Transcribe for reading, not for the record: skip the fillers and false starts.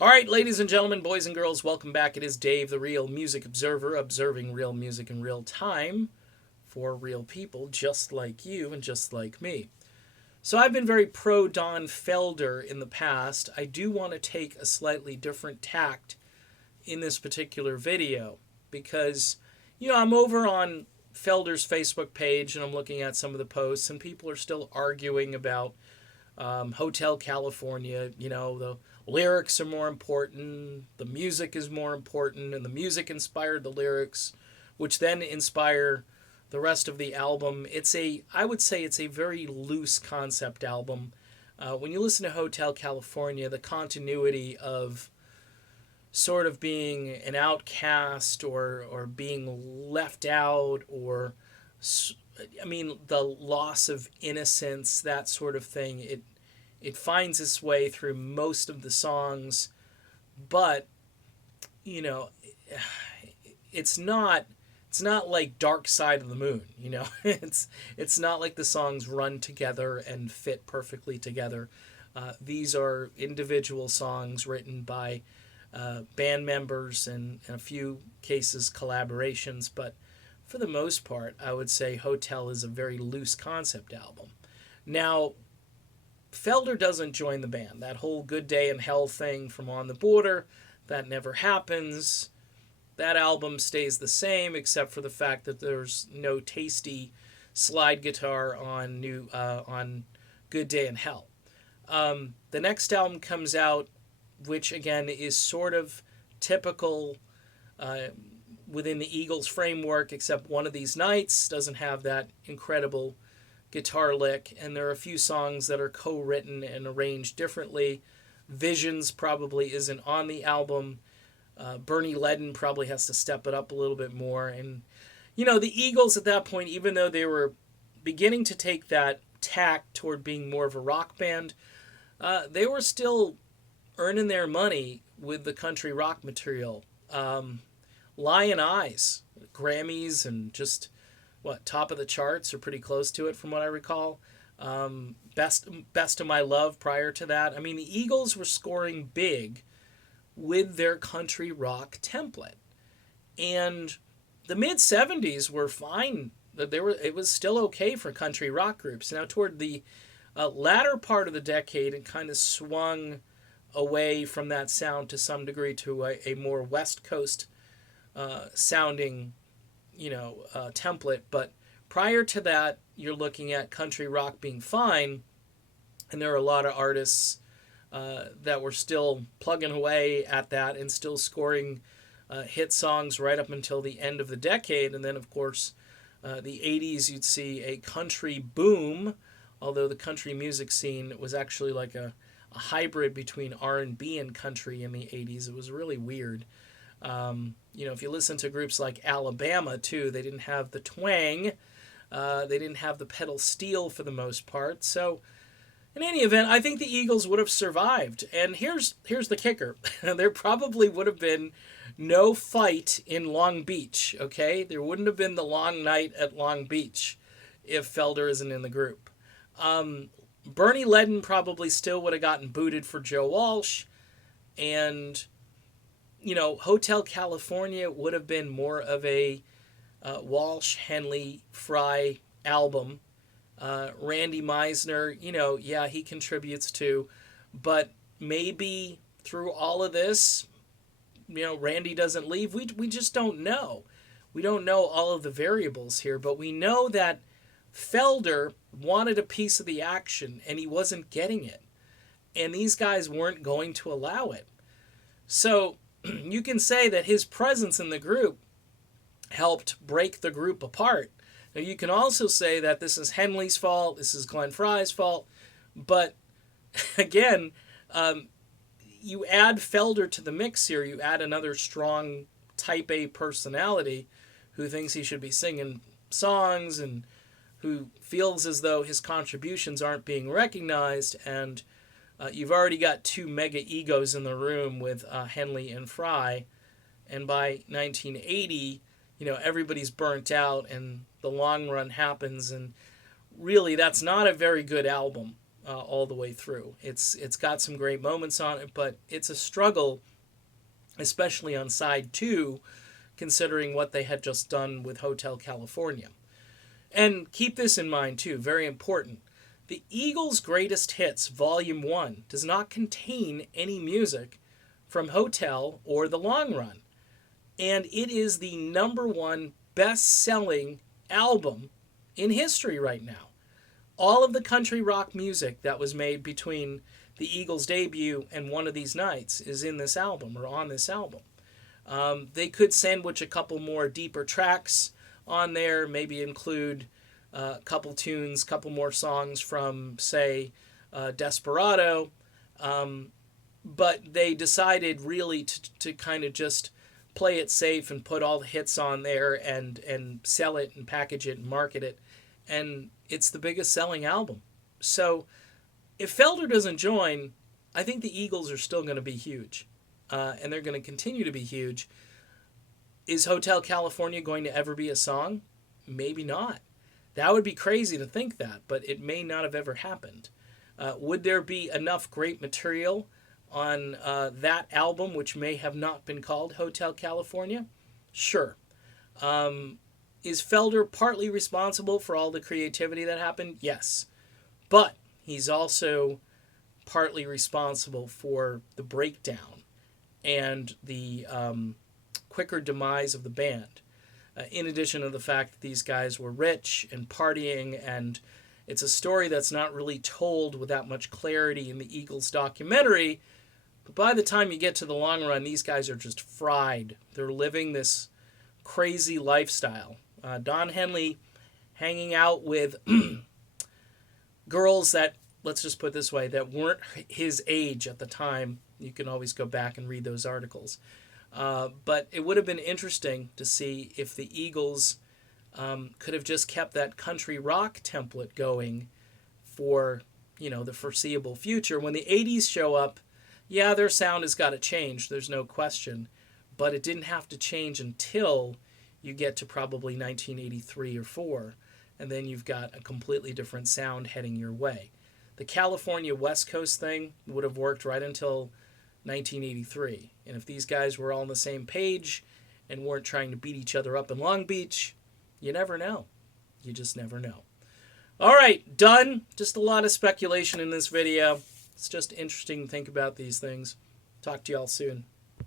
All right, ladies and gentlemen, boys and girls, welcome back. It is Dave, the Real Music Observer, observing real music in real time for real people just like you and just like me. So I've been very pro Don Felder in the past. I do want to take a slightly different tact in this particular video because, I'm over on Felder's Facebook page and I'm looking at some of the posts, and people are still arguing about Hotel California. The lyrics are more important, the music is more important, and the music inspired the lyrics, which then inspire the rest of the album. I would say it's a very loose concept album. When you listen to Hotel California, the continuity of sort of being an outcast or being left out, or the loss of innocence, that sort of thing, it finds its way through most of the songs, but you know it's not like Dark Side of the Moon. It's not like the songs run together and fit perfectly together. These are individual songs written by band members, and in a few cases collaborations, but for the most part I would say Hotel is a very loose concept album. Now, Felder doesn't join the band. That whole Good Day in Hell thing from On the Border, that never happens. That album stays the same, except for the fact that there's no tasty slide guitar on Good Day in Hell. The next album comes out, which again is sort of typical within the Eagles framework, except One of These Nights doesn't have that incredible guitar lick, and there are a few songs that are co-written and arranged differently. Visions probably isn't on the album. Bernie Leadon probably has to step it up a little bit more. And, the Eagles at that point, even though they were beginning to take that tack toward being more of a rock band, they were still earning their money with the country rock material. Lion Eyes, Grammys, and just top of the charts or pretty close to it from what I recall. Best of My Love prior to that. The Eagles were scoring big with their country rock template, and the mid 70s were fine. It was still okay for country rock groups. Now, toward the latter part of the decade, it kind of swung away from that sound to some degree to a more West Coast sounding template. But prior to that, you're looking at country rock being fine, and there are a lot of artists that were still plugging away at that and still scoring hit songs right up until the end of the decade. And then, of course, the 80s, you'd see a country boom, although the country music scene was actually like a hybrid between R&B and country in the 80s. It was really weird. If you listen to groups like Alabama, too, they didn't have the twang. They didn't have the pedal steel for the most part. So, in any event, I think the Eagles would have survived. And here's the kicker. There probably would have been no fight in Long Beach, okay? There wouldn't have been the long night at Long Beach if Felder isn't in the group. Bernie Leadon probably still would have gotten booted for Joe Walsh. And Hotel California would have been more of a Walsh, Henley, Fry album. Randy Meisner, he contributes too. But maybe through all of this, Randy doesn't leave. We just don't know. We don't know all of the variables here, but we know that Felder wanted a piece of the action and he wasn't getting it. And these guys weren't going to allow it. So you can say that his presence in the group helped break the group apart. Now, you can also say that this is Henley's fault, this is Glenn Frey's fault, but again, you add Felder to the mix here, you add another strong type A personality who thinks he should be singing songs and who feels as though his contributions aren't being recognized, and you've already got two mega egos in the room with Henley and Frey, and by 1980, everybody's burnt out and the long run happens, and really that's not a very good album. all the way through. It's got some great moments on it, but it's a struggle, especially on side 2, considering what they had just done with Hotel California. And keep this in mind too, very important. The Eagles' Greatest Hits, Volume 1, does not contain any music from Hotel or The Long Run. And it is the #1 best-selling album in history right now. All of the country rock music that was made between the Eagles' debut and One of These Nights is in this album, or on this album. They could sandwich a couple more deeper tracks on there, maybe include a couple tunes, couple more songs from, say, Desperado. But they decided really to kind of just play it safe and put all the hits on there and sell it and package it and market it. And it's the biggest selling album. So if Felder doesn't join, I think the Eagles are still going to be huge. And they're going to continue to be huge. Is Hotel California going to ever be a song? Maybe not. That would be crazy to think that, but it may not have ever happened. Would there be enough great material on that album, which may have not been called Hotel California? Sure. Is Felder partly responsible for all the creativity that happened? Yes. But he's also partly responsible for the breakdown and the quicker demise of the band. In addition to the fact that these guys were rich and partying, and it's a story that's not really told with that much clarity in the Eagles documentary. But by the time you get to The Long Run, these guys are just fried. They're living this crazy lifestyle. Don Henley hanging out with girls that, let's just put it this way, that weren't his age at the time. You can always go back and read those articles. But it would have been interesting to see if the Eagles could have just kept that country rock template going for, the foreseeable future. When the 80s show up, yeah, their sound has got to change. There's no question. But it didn't have to change until you get to probably 1983 or 4. And then you've got a completely different sound heading your way. The California West Coast thing would have worked right until 1983. And if these guys were all on the same page and weren't trying to beat each other up in Long Beach, you never know. You just never know. All right, done. Just a lot of speculation in this video. It's just interesting to think about these things. Talk to y'all soon.